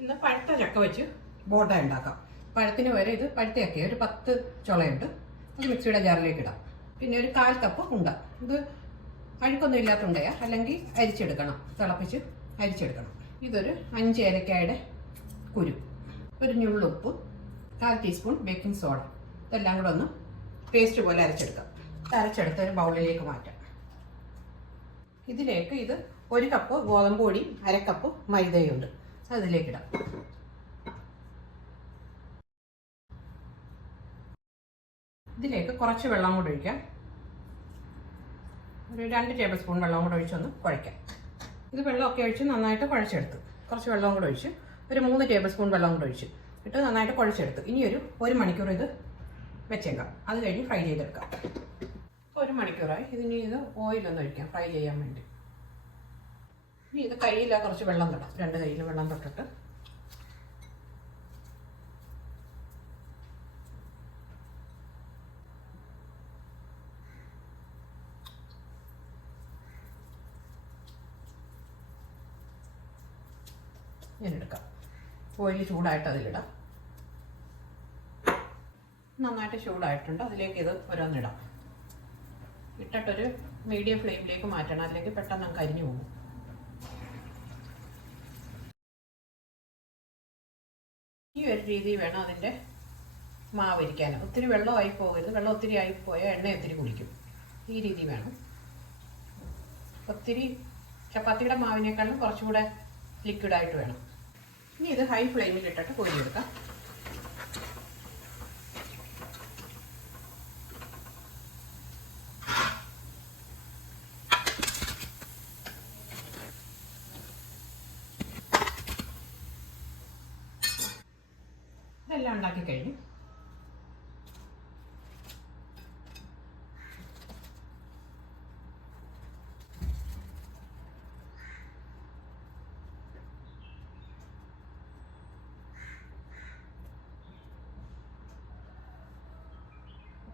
ഇന്ന് പഴുത്ത ചക്ക വെച്ച് ബോണ്ട ഉണ്ടാക്കാം. പഴത്തിന് വരെ ഇത് പഴുത്തയൊക്കെ ഒരു 10 ചുളയുണ്ട്. അത് മിക്സിയുടെ ജാറിലേക്ക് ഇടാം. പിന്നെ ഒരു 1/4 കപ്പ് ഉണ്ട. ഇത് അഴുക്കൊന്നും ഇല്ലാത്ത ഉണ്ടയാ, അല്ലെങ്കിൽ അരിച്ചെടുക്കണം, തിളപ്പിച്ച് അരിച്ചെടുക്കണം. ഇതൊരു 5 ഏലക്കായുടെ കുരു, ഒരു ഞുള്ളുപ്പ്, 1/4 ടീസ്പൂൺ ബേക്കിംഗ് സോഡ. ഇതെല്ലാം കൂടെ ഒന്ന് പേസ്റ്റ് പോലെ അരച്ചെടുക്കാം. അരച്ചെടുത്ത് ഒരു ബൗളിലേക്ക് മാറ്റാം. ഇതിലേക്ക് ഇത് 1 കപ്പ് ഗോതമ്പ് പൊടി, 1/2 കപ്പ് മൈദയുണ്ട്. അതിലേക്കിടാം. ഇതിലേക്ക് കുറച്ച് വെള്ളം കൂടെ ഒഴിക്കാം. ഒരു 2 ടേബിൾ സ്പൂൺ വെള്ളം കൂടെ ഒഴിച്ചൊന്ന് കുഴയ്ക്കാം. ഇത് വെള്ളമൊക്കെ ഒഴിച്ച് നന്നായിട്ട് കുഴച്ചെടുത്ത് കുറച്ച് വെള്ളം കൂടെ ഒഴിച്ച് ഒരു 3 ടേബിൾ സ്പൂൺ വെള്ളം കൂടെ ഒഴിച്ച് ഇട്ട് നന്നായിട്ട് കുഴച്ചെടുത്ത് ഇനി ഒരു 1 മണിക്കൂർ ഇത് വെച്ചേക്കാം. അത് കഴിഞ്ഞ് ഫ്രൈ ചെയ്തെടുക്കാം. 1 മണിക്കൂറായി. ഇതിന് ഇത് ഓയിലൊന്ന് ഒഴിക്കാം ഫ്രൈ ചെയ്യാൻ വേണ്ടി. ഇനി ഇത് കയ്യിൽ കുറച്ച് വെള്ളം തൊടാം. 2 കയ്യിൽ വെള്ളം തൊട്ടിട്ട് ഞാനെടുക്കാം. ഓയിൽ ചൂടായിട്ട് അതിലിടാം. നന്നായിട്ട് ചൂടായിട്ടുണ്ട്. അതിലേക്ക് ഇത് ഓരോന്നിടാം. ഇട്ടിട്ടൊരു മീഡിയം ഫ്ലെയിമിലേക്ക് മാറ്റണം, അല്ലെങ്കിൽ പെട്ടെന്ന് നമുക്ക് കരിഞ്ഞു പോകും. ഈ ഒരു രീതി വേണം അതിൻ്റെ മാവിരിക്കാൻ. ഒത്തിരി വെള്ളമായി പോകരുത്. വെള്ളം ഒത്തിരി ആയിപ്പോയാൽ എണ്ണ ഒത്തിരി കുടിക്കും. ഈ രീതി വേണം. ഒത്തിരി ചപ്പാത്തിയുടെ മാവിനേക്കാളും കുറച്ചുകൂടെ ലിക്വിഡായിട്ട് വേണം. ഇനി ഇത് ഹൈ ഫ്ലെയിമിൽ ഇട്ടിട്ട് കോരിയെടുക്കാം. ഇതെല്ലാം ഉണ്ടാക്കി കഴിഞ്ഞു.